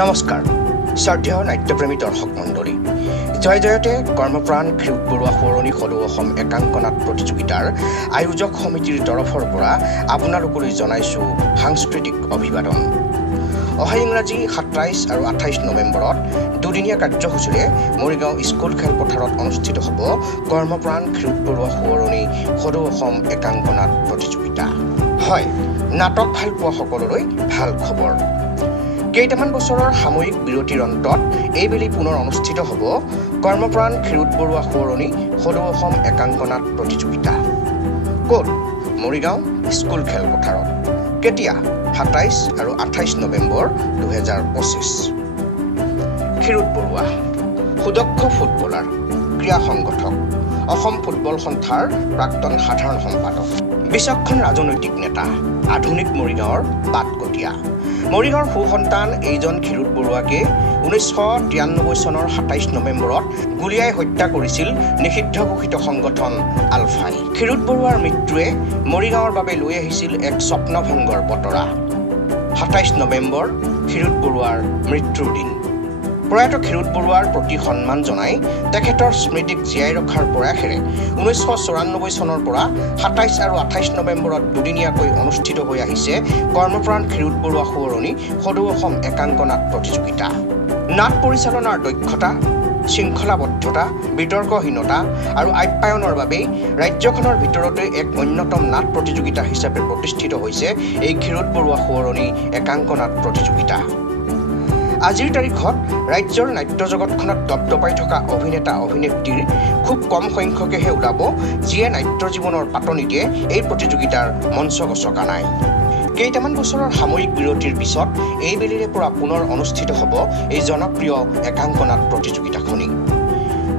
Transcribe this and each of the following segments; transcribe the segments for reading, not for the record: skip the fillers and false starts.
নমস্কাৰ শ্ৰদ্ধেয় নাট্যপ্ৰেমী দৰ্শক মণ্ডলী জয় জয়তে কৰ্মপ্ৰাণ ক্ষীৰোদ বৰুৱা সোঁৱৰণী সদৌ অসম একাংক নাট প্ৰতিযোগিতাৰ আয়োজক সমিতিৰ তৰফৰ পৰা আপোনালোকলৈ জনাইছোঁ সাংস্কৃতিক অভিবাদন। অহা ইংৰাজী 27 আৰু 28 নৱেম্বৰত দুদিনীয়া কাৰ্যসূচীৰে মৰিগাঁও স্কুল খেলপথাৰত অনুষ্ঠিত হ'ব কৰ্মপ্ৰাণ ক্ষীৰোদ বৰুৱা সোঁৱৰণী সদৌ অসম একাংক নাট প্ৰতিযোগিতা। হয়, নাটক ভাল পোৱা সকললৈ ভাল খবৰ। কেইটামান বছৰৰ সাময়িক বিৰতিৰ অন্তত এইবেলি পুনৰ অনুষ্ঠিত হ'ব কৰ্মপ্ৰাণ ক্ষীৰোদ বৰুৱা সোঁৱৰণী সদৌ অসম একাংক নাট প্ৰতিযোগিতা। ক'ত? মৰিগাঁও স্কুল খেলপথাৰত। কেতিয়া? 27 আৰু 28 নৱেম্বৰ 2025। ক্ষীৰোদ বৰুৱা সুদক্ষ ফুটবলাৰ, ক্ৰীড়া সংগঠক, অসম ফুটবল সন্থাৰ প্ৰাক্তন সাধাৰণ সম্পাদক, বিচক্ষণ ৰাজনৈতিক নেতা, আধুনিক মৰিগাঁৱৰ বাটকটীয়া। মৰিগাঁৱৰ সুসন্তান এইজন ক্ষীৰোদ বৰুৱাকে 1993 চনৰ 27 নৱেম্বৰত গুলীয়াই হত্যা কৰিছিল নিষিদ্ধ ঘোষিত সংগঠন আলফাই। ক্ষীৰোদ বৰুৱাৰ মৃত্যুৱে মৰিগাঁৱৰ বাবে লৈ আহিছিল এক স্বপ্নভংগৰ বতৰা। 27 নৱেম্বৰ ক্ষীৰোদ বৰুৱাৰ মৃত্যুৰ দিন। প্ৰয়াত ক্ষীৰোদ বৰুৱাৰ প্ৰতি সন্মান জনাই তেখেতৰ স্মৃতিক জীয়াই ৰখাৰ প্ৰয়াসেৰে 1994 চনৰ পৰা 27 আৰু 28 নৱেম্বৰত দুদিনীয়াকৈ অনুষ্ঠিত হৈ আহিছে কৰ্মপ্ৰাণ ক্ষীৰোদ বৰুৱা সোঁৱৰণী সদৌ অসম একাংক নাট প্ৰতিযোগিতা। নাট পৰিচালনাৰ দক্ষতা, শৃংখলাবদ্ধতা, বিতৰ্কহীনতা আৰু আপ্যায়নৰ বাবেই ৰাজ্যখনৰ ভিতৰতে এক অন্যতম নাট প্ৰতিযোগিতা হিচাপে প্ৰতিষ্ঠিত হৈছে এই ক্ষীৰোদ বৰুৱা সোঁৱৰণী একাংক নাট প্ৰতিযোগিতা। আজিৰ তাৰিখত ৰাজ্যৰ নাট্য জগতখনত দপদপাই থকা অভিনেতা অভিনেত্ৰীৰ খুব কম সংখ্যকেহে ওলাব যিয়ে নাট্য জীৱনৰ পাতনিতে এই প্ৰতিযোগিতাৰ মঞ্চ গছকা নাই। কেইটামান বছৰৰ সাময়িক বিৰতিৰ পিছত এইবেলিৰে পৰা পুনৰ অনুষ্ঠিত হ'ব এই জনপ্ৰিয় একাংক নাট প্ৰতিযোগিতাখনি।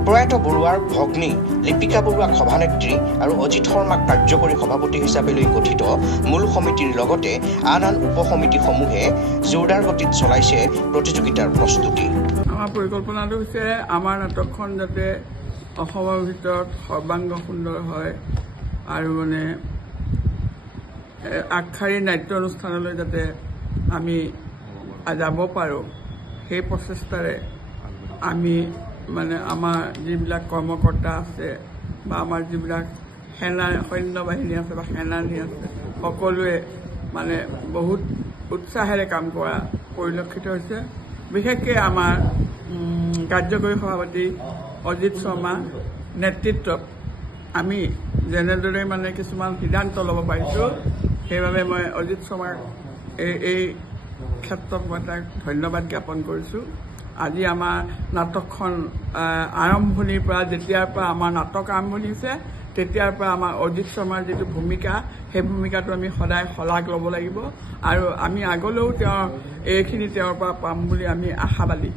প্ৰয়াত বৰুৱাৰ ভগ্নী লিপিকা বৰুৱাক সভানেত্ৰী আৰু অজিত শৰ্মাক কাৰ্যকৰী সভাপতি হিচাপে লৈ গঠিত মূল সমিতিৰ লগতে আন আন উপসমিতিসমূহে জোৰদাৰ গতিত চলাইছে প্ৰতিযোগিতাৰ প্ৰস্তুতি। আমাৰ পৰিকল্পনাটো হৈছে আমাৰ নাটকখন যাতে অসমৰ ভিতৰত সৰ্বাংগ সুন্দৰ হয় আৰু মানে আগশাৰীৰ নাট্য অনুষ্ঠানলৈ যাতে আমি যাব পাৰোঁ, সেই প্ৰচেষ্টাৰে আমি মানে আমাৰ যিবিলাক কৰ্মকৰ্তা আছে বা আমাৰ যিবিলাক সৈন্য বাহিনী আছে বা সেনানী আছে সকলোৱে মানে বহুত উৎসাহেৰে কাম কৰা পৰিলক্ষিত হৈছে। বিশেষকৈ আমাৰ কাৰ্যকৰী সভাপতি অজিত শৰ্মা নেতৃত্বত আমি যেনেদৰে মানে কিছুমান সিদ্ধান্ত ল'ব পাৰিছোঁ, সেইবাবে মই অজিত শৰ্মাক এই ক্ষেত্ৰত মই তাক ধন্যবাদ জ্ঞাপন কৰিছোঁ। আজি আমাৰ নাটকখন আৰম্ভণিৰ পৰা যেতিয়াৰ পৰা আমাৰ নাটক আৰম্ভণি হৈছে তেতিয়াৰ পৰা আমাৰ অজিত শৰ্মাৰ যিটো ভূমিকা, সেই ভূমিকাটো আমি সদায় শলাগ ল'ব লাগিব আৰু আমি আগলৈও এইখিনি তেওঁৰ পৰা পাম বুলি আমি আশাবাদী।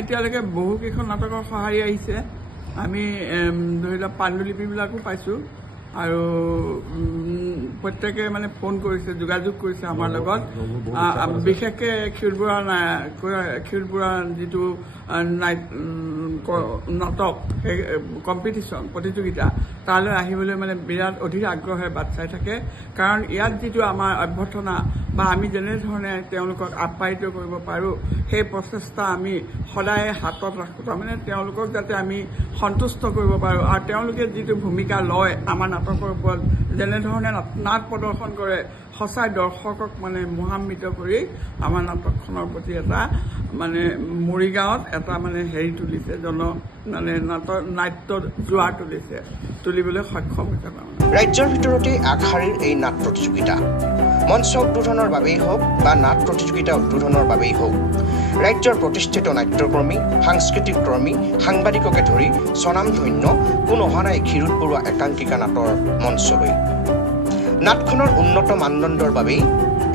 এতিয়ালৈকে বহুকেইখন নাটকৰ সঁহাৰি আহিছে। আমি ধৰি লওক পাণ্ডুলিপিবিলাকো পাইছোঁ আৰু প্ৰত্যেকে মানে ফোন কৰিছে, যোগাযোগ কৰিছে আমাৰ লগত। বিশেষকৈ ক্ষীৰোদ বৰুৱাৰ যিটো নাটক সেই কম্পিটিশ্যন প্ৰতিযোগিতা তালৈ আহিবলৈ মানে বিৰাট অধীৰ আগ্ৰহেৰে বাট চাই থাকে। কাৰণ ইয়াত যিটো আমাৰ অভ্যৰ্থনা বা আমি যেনেধৰণে তেওঁলোকক আপ্যায়িত কৰিব পাৰোঁ সেই প্ৰচেষ্টা আমি সদায় হাতত ৰাখোঁ। তাৰমানে তেওঁলোকক যাতে আমি সন্তুষ্ট কৰিব পাৰোঁ আৰু তেওঁলোকে যিটো ভূমিকা লয় আমাৰ নাটকৰ ওপৰত, যেনেধৰণে নাট প্ৰদৰ্শন কৰে, সঁচাই দৰ্শকক মানে মোহান্বিত কৰি আমাৰ নাটকখনৰ প্ৰতি এটা মানে মৰিগাঁৱত এটা মানে হেৰি তুলিছে, মানে নাট্য জোৱাৰ তুলিবলৈ সক্ষম হৈছে। ৰাজ্যৰ ভিতৰতে আগশাৰীৰ এই নাট প্ৰতিযোগিতা মঞ্চ উদ্বোধনৰ বাবেই হওক বা নাট প্ৰতিযোগিতা উদ্বোধনৰ বাবেই হওক ৰাজ্যৰ প্ৰতিষ্ঠিত নাট্যকৰ্মী, সাংস্কৃতিক কৰ্মী, সাংবাদিককে ধৰি স্বনামধন্য কোনো অহা নাই ক্ষীৰোদ বৰুৱা একাংকিকা নাটৰ মঞ্চলৈ। নাটখনৰ উন্নত মানদণ্ডৰ বাবেই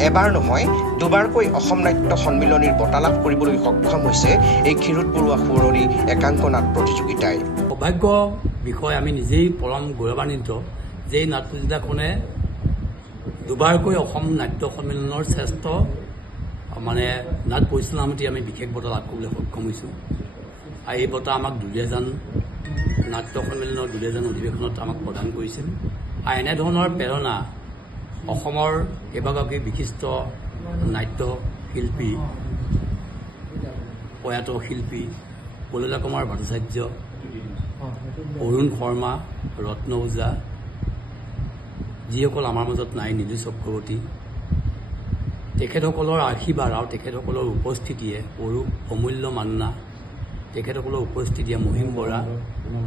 এবাৰ নহয় দুবাৰকৈ অসম নাট্য সন্মিলনীৰ বঁটা লাভ কৰিবলৈ সক্ষম হৈছে এই ক্ষীৰোদ বৰুৱা সোঁৱৰণী একাংক নাট প্ৰতিযোগিতাই। সৌভাগ্য বিষয়, আমি নিজেই পৰম গৌৰৱান্বিত যে এই নাট প্ৰতিযোগিতাখনে দুবাৰকৈ অসম নাট্য সন্মিলনৰ শ্ৰেষ্ঠ মানে নাট পৰিচালনা সমিতি আমি বিশেষ বঁটা লাভ কৰিবলৈ সক্ষম হৈছোঁ। আৰু এই বঁটা আমাক দুলীয়াজান নাট্য সন্মিলনৰ দুলীয়াজান অধিৱেশনত আমাক প্ৰদান কৰিছিল। আৰু এনেধৰণৰ প্ৰেৰণা অসমৰ কেইবাগৰাকী বিশিষ্ট নাট্য শিল্পী প্ৰয়াত শিল্পী কলিতা কুমাৰ ভট্টাচাৰ্য, অৰুণ শৰ্মা, ৰত্ন ওজা, যিসকল আমাৰ মাজত নাই, নীলু চক্ৰৱৰ্তী, তেখেতসকলৰ আশীৰ্বাদ আৰু তেখেতসকলৰ উপস্থিতিয়ে অমূল্য মান্না, তেখেতসকলৰ উপস্থিতিয়ে মহিম বৰা,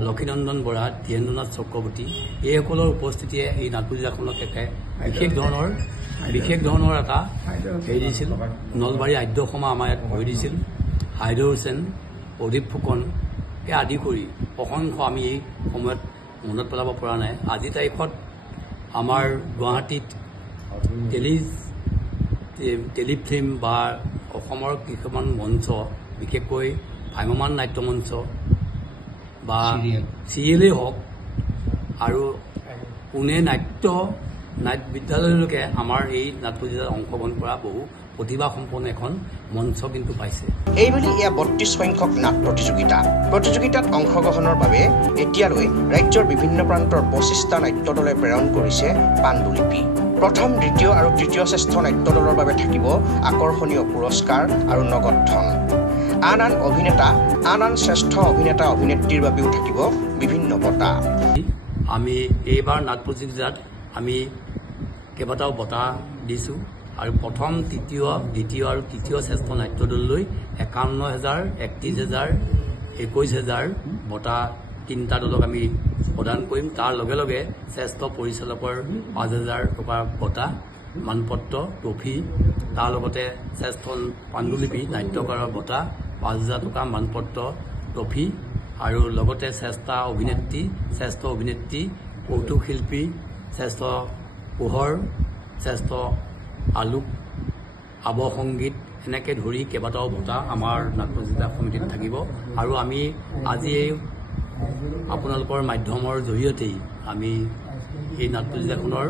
লক্ষীনন্দন বৰা, ধীৰেন্দ্ৰনাথ চক্ৰৱৰ্তী, এইসকলৰ উপস্থিতিয়ে এই নাট্যজিলাখনক বিশেষ ধৰণৰ এটা হেৰি দিছিল। নলবাৰী আদ্য সমা আমাৰ ইয়াত ভৰি দিছিল। হাইদৰ হুছেইন, প্ৰদীপ ফুকন আদি কৰি অসংখ্য আমি এই সময়ত মনত পেলাব পৰা নাই। আজিৰ তাৰিখত আমাৰ গুৱাহাটীত টেলিফিল্ম বা অসমৰ কিছুমান মঞ্চ, বিশেষকৈ ভ্ৰাম্যমাণ নাট্য মঞ্চ বা চিৰিয়েলেই হওক আৰু পুনে নাট্য বিদ্যালয়লৈকে আমাৰ এই নাট্যজিলাত অংশগ্ৰহণ কৰা বহু প্ৰতিভাসম্পন্ন এখন মঞ্চ কিন্তু পাইছে। এইবুলি এয়া ৩২ সংখ্যক নাট প্ৰতিযোগিতাত অংশগ্ৰহণৰ বাবে এতিয়ালৈ ৰাজ্যৰ বিভিন্ন প্ৰান্তৰ ২৫টা নাট্য দলে প্ৰেৰণ কৰিছে পাণ্ডুলিপি। প্ৰথম, দ্বিতীয় আৰু তৃতীয় শ্ৰেষ্ঠ নাট্য দলৰ বাবে থাকিব আকৰ্ষণীয় পুৰস্কাৰ আৰু নগদ ধন। আন শ্ৰেষ্ঠ অভিনেতা অভিনেত্ৰীৰ বাবেও থাকিব বিভিন্ন বঁটা। আমি এইবাৰ নাট প্ৰতিযোগিতাত আমি কেইবাটাও বঁটা দিছোঁ আৰু প্ৰথম, তৃতীয়, দ্বিতীয় আৰু তৃতীয় শ্ৰেষ্ঠ নাট্য দললৈ ৫১,০০০, ৩১,০০০, ২১,০০০ বঁটা তিনিটা দলক আমি প্ৰদান কৰিম। তাৰ লগে লগে শ্ৰেষ্ঠ পৰিচালকৰ ৫,০০০ টকাৰ বঁটা, মানপত্ৰ, ট্ৰফি, তাৰ লগতে শ্ৰেষ্ঠ পাণ্ডুলিপি নাট্যকাৰৰ বঁটা ৫,০০০ টকা, মানপত্ৰ, ট্ৰফি আৰু লগতে শ্ৰেষ্ঠ অভিনেত্ৰী, কৌতুক শিল্পী, শ্ৰেষ্ঠ পোহৰ, শ্ৰেষ্ঠ আলোক, আৱহ সংগীত, এনেকৈ ধৰি কেইবাটাও বঁটা আমাৰ নাট্যজিলা সমিতিত থাকিব। আৰু আমি আজি আপোনালোকৰ মাধ্যমৰ জৰিয়তেই আমি এই নাট্যজিলাখনৰ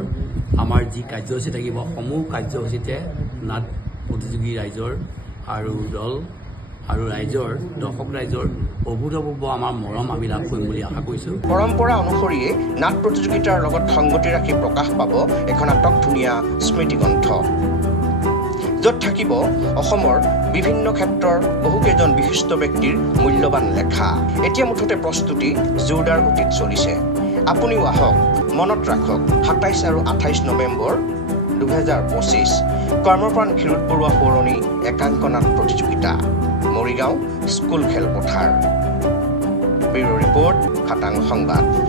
আমাৰ যি কাৰ্যসূচী থাকিব, সমূহ কাৰ্যসূচীতে নাট প্ৰতিযোগী ৰাইজৰ আৰু দল আৰু দৰ্শক ৰাইজৰ অভূতপূৰ্ব আমাৰ মৰম আমি লাভ কৰিম বুলি আশা কৰিছোঁ। পৰম্পৰা অনুসৰিয়ে নাট প্ৰতিযোগিতাৰ লগত সংগতি ৰাখি প্ৰকাশ পাব এখন আটকধুনীয়া স্মৃতিগ্ৰন্থ, য'ত থাকিব অসমৰ বিভিন্ন ক্ষেত্ৰৰ বহুকেইজন বিশিষ্ট ব্যক্তিৰ মূল্যৱান লেখা। এতিয়া মুঠতে প্ৰস্তুতি জোৰদাৰ গতিত চলিছে। আপুনিও আহক, মনত ৰাখক ২৭ আৰু ২৮ নৱেম্বৰ ২০২৫ কৰ্মপ্ৰাণ ক্ষীৰোদ বৰুৱা সোঁৱৰণী একাংক নাট প্ৰতিযোগিতা, মৰিগাঁও স্কুল খেলপথাৰ। ব্যুৰ' ৰিপৰ্ট, খাটাং সংবাদ।